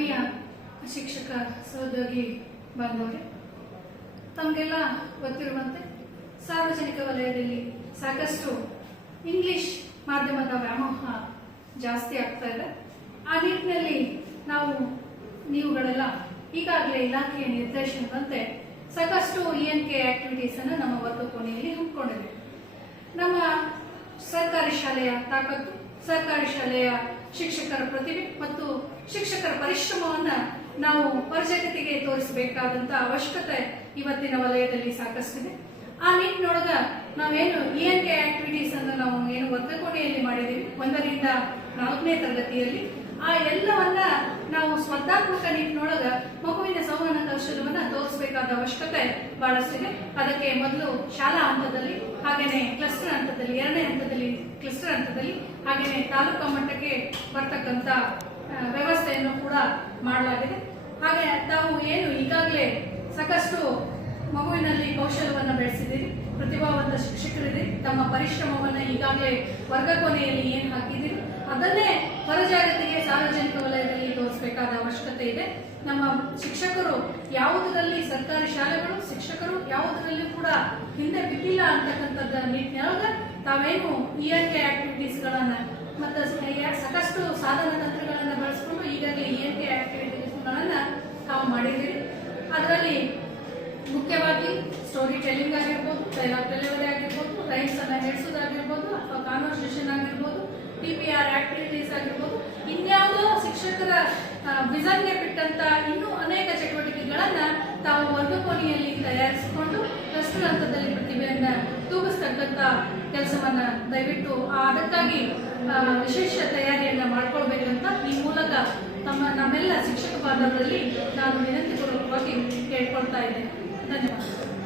ಆತ್ಮೀಯ ಶಿಕ್ಷಕ ಸಹೋದ್ಯೋಗಿ ಬಾಂಧವರೇ, ತಮಗೆಲ್ಲ ಗೊತ್ತಿರುವಂತೆ ಸಾರ್ವಜನಿಕ ವಲಯದಲ್ಲಿ ಸಾಕಷ್ಟು ಇಂಗ್ಲಿಷ್ ಮಾಧ್ಯಮದ ವ್ಯಾಮೋಹ ಜಾಸ್ತಿ ಆಗ್ತಾ ಇದೆ. ಆ ನಿಟ್ಟಿನಲ್ಲಿ ನಾವು ನೀವುಗಳೆಲ್ಲ ಈಗಾಗಲೇ ಇಲಾಖೆಯ ನಿರ್ದೇಶನದಂತೆ ಸಾಕಷ್ಟು ಇ ಎನ್ ಕೆ ಆಕ್ಟಿವಿಟೀಸ್ ಅನ್ನು ನಮ್ಮ ಒಂದು ಕೋಣೆಯಲ್ಲಿ ಹಮ್ಮಿಕೊಂಡಿದೆ ನಮ್ಮ ಸರ್ಕಾರಿ ಶಾಲೆಯ ತಾಕತ್ತು, ಸರ್ಕಾರಿ ಶಾಲೆಯ ಶಿಕ್ಷಕರ ಪ್ರತಿಭೆ ಮತ್ತು ಶಿಕ್ಷಕರ ಪರಿಶ್ರಮವನ್ನ ನಾವು ಪರಜಗತಿಗೆ ತೋರಿಸಬೇಕಾದಂತ ಅವಶ್ಯಕತೆ ಇವತ್ತಿನ ವಲಯದಲ್ಲಿ ಸಾಕಷ್ಟಿದೆ. ಆ ನಿಟ್ಟಿನೊಳಗ ನಾವೇನು ಇ ಎನ್ ಕೆ ಆಕ್ಟಿವಿಟೀಸ್ ಅನ್ನು ನಾವು ಏನು ವರ್ಗಕೋಣೆಯಲ್ಲಿ ಮಾಡಿದೀವಿ. ಒಂದರಿಂದ ನಾಲ್ಕನೇ ತರಗತಿಯಲ್ಲಿ. ಆ ಎಲ್ಲವನ್ನ ನಾವು ಸ್ಪರ್ಧಾತ್ಮಕ ನಿಟ್ಟಿನೊಳಗ ಕೌಶಲ್ಯವನ್ನ ತೋರಿಸಬೇಕಾದ ಅವಶ್ಯಕತೆ ಬಹಳಷ್ಟಿದೆ. ಅದಕ್ಕೆ ಮೊದಲು ಶಾಲಾ ಹಂತದಲ್ಲಿ, ಹಾಗೇನೆ ಕ್ಲಸ್ಟರ್ ಹಂತದಲ್ಲಿ, ಎರಡನೇ ಹಂತದಲ್ಲಿ ಕ್ಲಸ್ಟರ್ ಹಂತದಲ್ಲಿ, ಹಾಗೇನೆ ತಾಲೂಕಾ ಮಟ್ಟಕ್ಕೆ ಬರ್ತಕ್ಕಂತ ವ್ಯವಸ್ಥೆಯನ್ನು ಕೂಡ ಮಾಡಲಾಗಿದೆ. ಹಾಗೆ ತಾವು ಏನು ಈಗಾಗಲೇ ಸಾಕಷ್ಟು ಮಗುವಿನಲ್ಲಿ ಕೌಶಲ್ಯವನ್ನ ಬೆಳೆಸಿದ್ದೀರಿ, ಪ್ರತಿಭಾವಂತ ಶಿಕ್ಷಕರಿದ್ದೀರಿ, ತಮ್ಮ ಪರಿಶ್ರಮವನ್ನ ಈಗಾಗಲೇ ವರ್ಗ ಕೊನೆಯಲ್ಲಿ ಏನು ಹಾಕಿದಿರಿ ಅದನ್ನೇ ಹೊರಜಾಗತಿಗೆ ಸಾರ್ವಜನಿಕ ವಲಯದಲ್ಲಿ ತೋರಿಸಬೇಕಾದ ಅವಶ್ಯಕತೆ ಇದೆ. ನಮ್ಮ ಶಿಕ್ಷಕರು ಯಾವುದರಲ್ಲಿ ಸರ್ಕಾರಿ ಶಾಲೆಗಳು, ಶಿಕ್ಷಕರು ಯಾವುದರಲ್ಲೂ ಕೂಡ ಹಿಂದೆ ಬಿದ್ದಿಲ್ಲ ಅಂತಕ್ಕಂಥದ್ದು ನಿಟ್ಟಿನೊಳಗ ತಾವೇನು ಇ ಎನ್ ಕೆ ಆಕ್ಟಿವಿಟೀಸ್ಗಳನ್ನ ಮತ್ತು ಸಾಕಷ್ಟು ಸಾಧನ ತಂತ್ರಗಳನ್ನ ಬಳಸಿಕೊಂಡು ಈಗಾಗಲೇ ಇ ಎನ್ ಕೆ ಆಕ್ಟಿವಿಟೀಸ್ಗಳನ್ನ ತಾವು ಮಾಡಿದ್ದೀರಿ. ಅದರಲ್ಲಿ ಮುಖ್ಯವಾಗಿ ಸ್ಟೋರಿ ಟೆಲ್ಲಿಂಗ್ ಆಗಿರ್ಬೋದು ಡೈಲಾಗ್ ಡೆಲಿವರಿ ಆಗಿರ್ಬೋದು ರೈಮ್ಸ್ ಅನ್ನ ನಡೆಸೋದಾಗಿರ್ಬೋದು ಅಥವಾ ಕಾನ್ವರ್ಸೇಷನ್ ಆಗಿರ್ಬೋದು ಟಿ ಪಿ ಆರ್ ಆಕ್ಟಿವಿಟೀಸ್ ಶಿಕ್ಷಕರ ವಿಷನ್ಗೆ ಬಿಟ್ಟಂತ ಇನ್ನೂ ಅನೇಕ ಚಟುವಟಿಕೆಗಳನ್ನ ತಾವು ವರ್ಗಕೋಣೆಯಲ್ಲಿ ತಯಾರಿಸಿಕೊಂಡು ಪ್ರಶ್ನೆ ಹಂತದಲ್ಲಿ ಪ್ರತಿಭೆಯನ್ನ ತೂಗಿಸ್ತಕ್ಕಂತ ಕೆಲಸವನ್ನ ದಯವಿಟ್ಟು ಅದಕ್ಕಾಗಿ ವಿಶೇಷ ತಯಾರಿಯನ್ನ ಮಾಡ್ಕೊಳ್ಬೇಕಂತ ಈ ಮೂಲಕ ತಮ್ಮ ನಮ್ಮೆಲ್ಲ ಶಿಕ್ಷಕ ಬಾಂಧವರಲ್ಲಿ ನಾನು ವಿನಂತಿ ಪೂರ್ವಕವಾಗಿ ಕೇಳ್ಕೊಳ್ತಾ ಇದ್ದೇನೆ. ಧನ್ಯವಾದ